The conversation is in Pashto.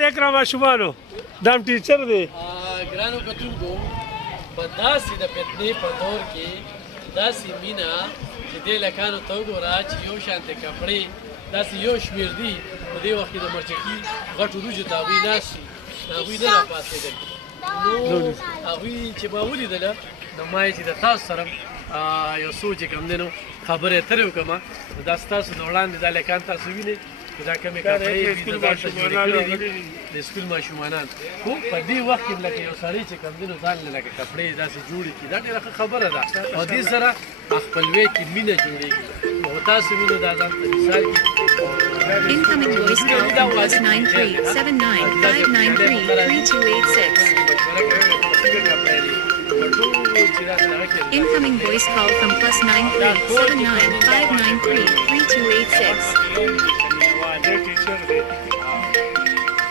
دې کرام ماشومانو دا ټیچر دی ګرانو کتونکو په داسې د فتنې په دور کې داسې مینه چې دې لکانو ته وګوره چې یو شانتې کپړې داسې یو شمېر دي په دې وخت کې د مرچکي غټو وریجو ته هغوی ناست شي هغوی نه راپاڅېدل نو هغوی چې ما ولیدله نو ما یې چې د تاسو سره یو څو چې کوم دی نو خبرې اترې وکړم نو دا ستاسو د وړاندې دا لکان تاسو وینئ دا کمې کپړې دي د ځان ته جوړې کړې دي د سکول ماشومانان خو په دې وخت کې لکه یو سړی چې کوم دی نو ځان له لکه کپړې داسې جوړې کړي دا ډېره ښه خبره ده او دې سره خپلوۍ کې مینه جوړېږي او تاسو وینئ دا ځان ته مثال Incoming voice call from +93793593286. Incoming voice call from +93795933286.